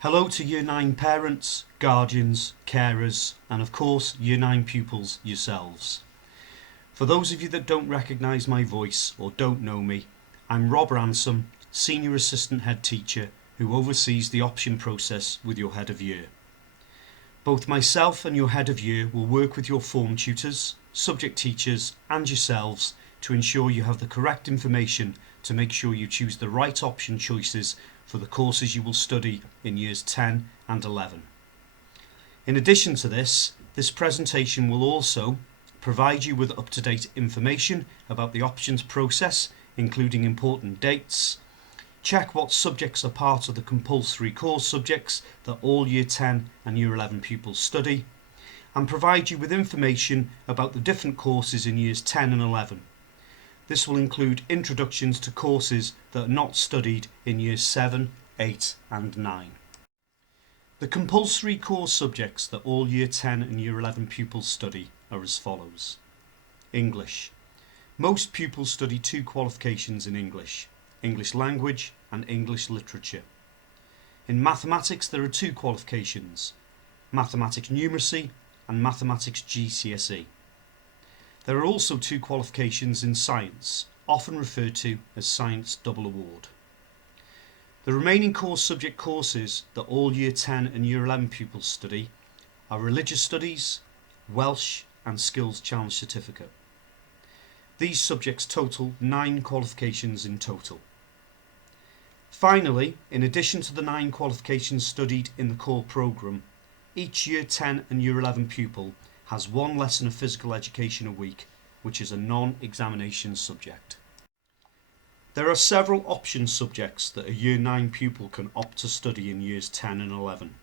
Hello to Year 9 parents, guardians, carers, and of course Year 9 pupils yourselves. For those of you that don't recognise my voice or don't know me, I'm Rob Ransom, Senior Assistant Head Teacher who oversees the option process with your Head of Year. Both myself and your Head of Year will work with your form tutors, subject teachers and yourselves to ensure you have the correct information to make sure you choose the right option choices for the courses you will study in Years 10 and 11. In addition to this presentation will also provide you with up-to-date information about the options process, including important dates, check what subjects are part of the compulsory course subjects that all Year 10 and Year 11 pupils study, and provide you with information about the different courses in Years 10 and 11. This will include introductions to courses that are not studied in Years 7, 8 and 9. The compulsory course subjects that all Year 10 and Year 11 pupils study are as follows. English. Most pupils study 2 qualifications in English, English language and English literature. In mathematics there are 2 qualifications, mathematics numeracy and mathematics GCSE. There are also 2 qualifications in science, often referred to as Science Double Award. The remaining course subject courses that all Year 10 and Year 11 pupils study are Religious Studies, Welsh and Skills Challenge Certificate. These subjects total 9 qualifications in total. Finally, in addition to the 9 qualifications studied in the core programme, each Year 10 and Year 11 pupil has 1 lesson of physical education a week, which is a non-examination subject. There are several option subjects that a Year 9 pupil can opt to study in Years 10 and 11.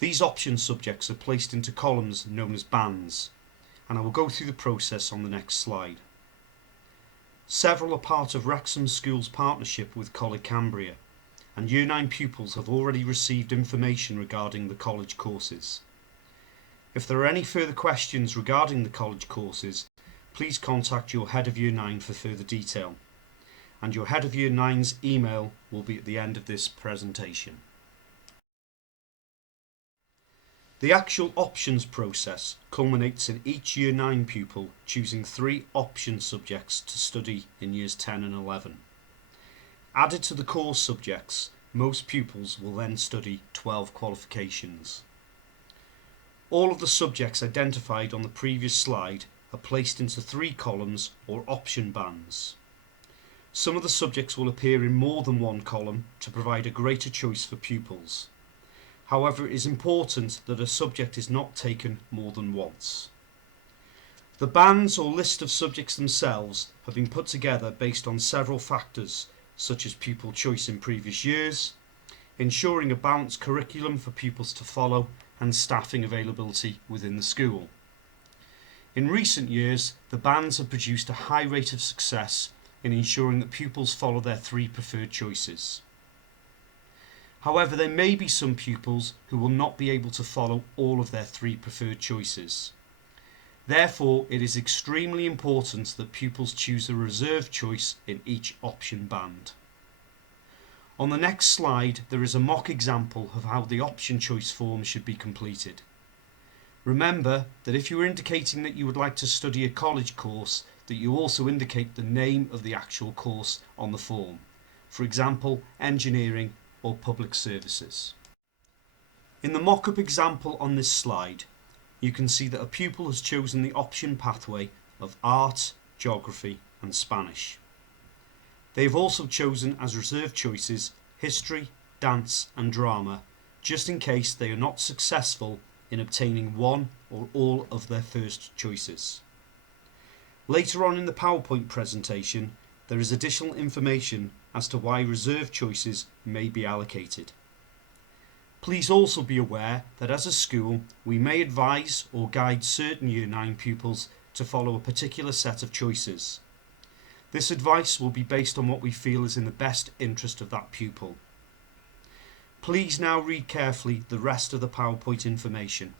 These option subjects are placed into columns known as bands, and I will go through the process on the next slide. Several are part of Wrexham School's partnership with Coleg Cambria, and Year 9 pupils have already received information regarding the college courses. If there are any further questions regarding the college courses, please contact your Head of Year 9 for further detail, and your Head of Year 9's email will be at the end of this presentation. The actual options process culminates in each Year 9 pupil choosing 3 option subjects to study in Years 10 and 11. Added to the course subjects, most pupils will then study 12 qualifications. All of the subjects identified on the previous slide are placed into 3 columns or option bands. Some of the subjects will appear in more than 1 column to provide a greater choice for pupils. However, it is important that a subject is not taken more than once. The bands or list of subjects themselves have been put together based on several factors such as pupil choice in previous years, ensuring a balanced curriculum for pupils to follow and staffing availability within the school. In recent years, the bands have produced a high rate of success in ensuring that pupils follow their 3 preferred choices. However, there may be some pupils who will not be able to follow all of their 3 preferred choices. Therefore, it is extremely important that pupils choose a reserved choice in each option band. On the next slide, there is a mock example of how the option choice form should be completed. Remember that if you are indicating that you would like to study a college course, that you also indicate the name of the actual course on the form. For example, engineering or public services. In the mock-up example on this slide, you can see that a pupil has chosen the option pathway of art, geography and Spanish. They have also chosen as reserved choices history, dance and drama, just in case they are not successful in obtaining one or all of their first choices. Later on in the PowerPoint presentation, there is additional information as to why reserved choices may be allocated. Please also be aware that as a school, we may advise or guide certain Year 9 pupils to follow a particular set of choices. This advice will be based on what we feel is in the best interest of that pupil. Please now read carefully the rest of the PowerPoint information.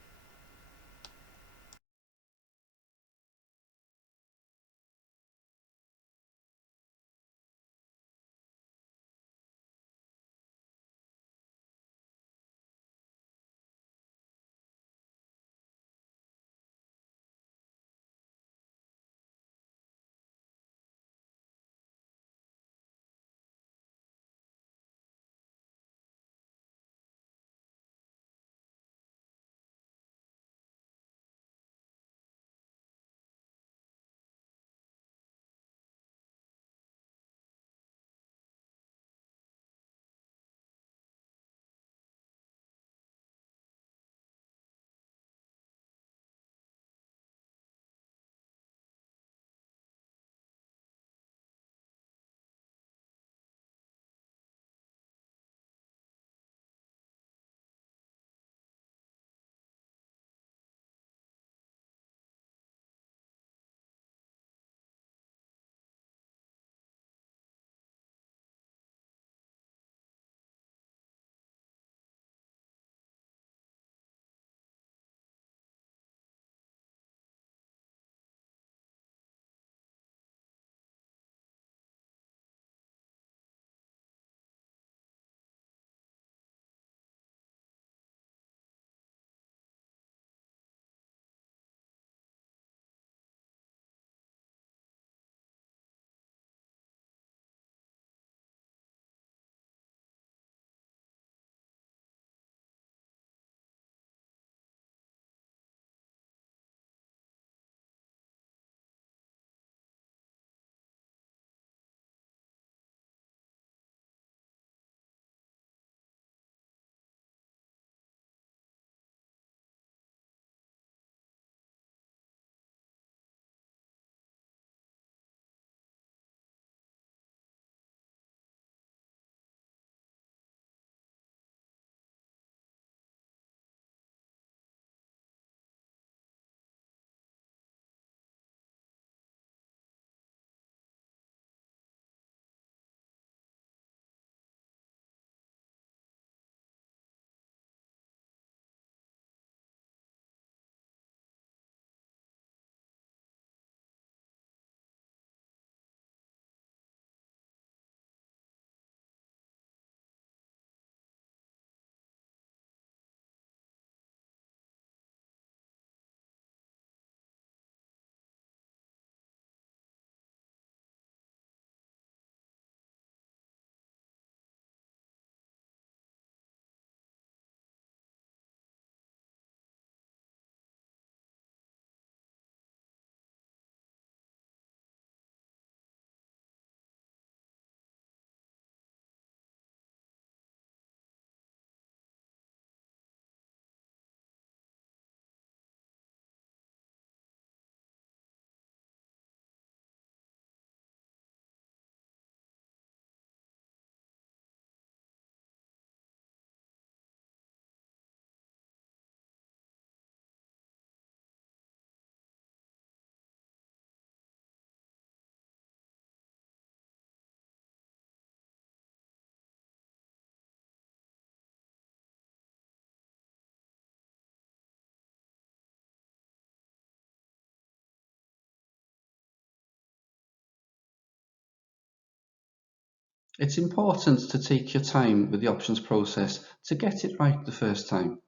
It's important to take your time with the options process to get it right the first time.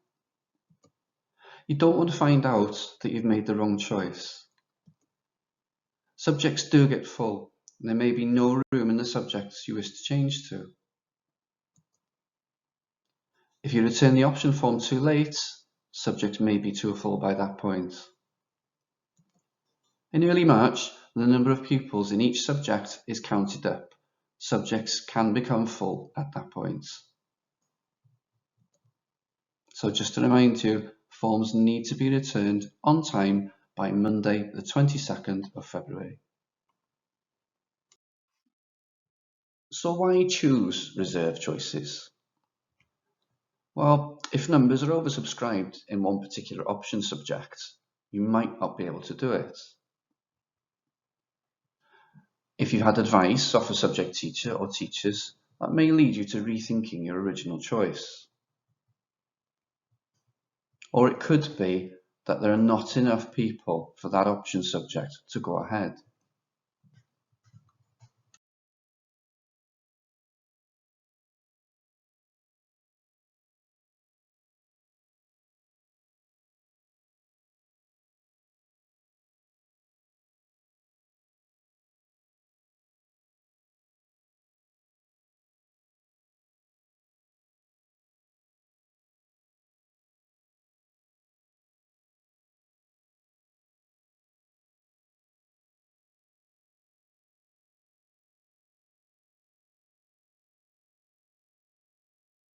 You don't want to find out that you've made the wrong choice. Subjects do get full, and there may be no room in the subjects you wish to change to. If you return the option form too late, subject may be too full by that point. In early March, the number of pupils in each subject is counted up. Subjects can become full at that point. So just to remind you, forms need to be returned on time by Monday the 22nd of February. So why choose reserved choices? Well, if numbers are oversubscribed in one particular option subject, you might not be able to do it. If you've had advice off a subject teacher or teachers, that may lead you to rethinking your original choice. Or it could be that there are not enough people for that option subject to go ahead.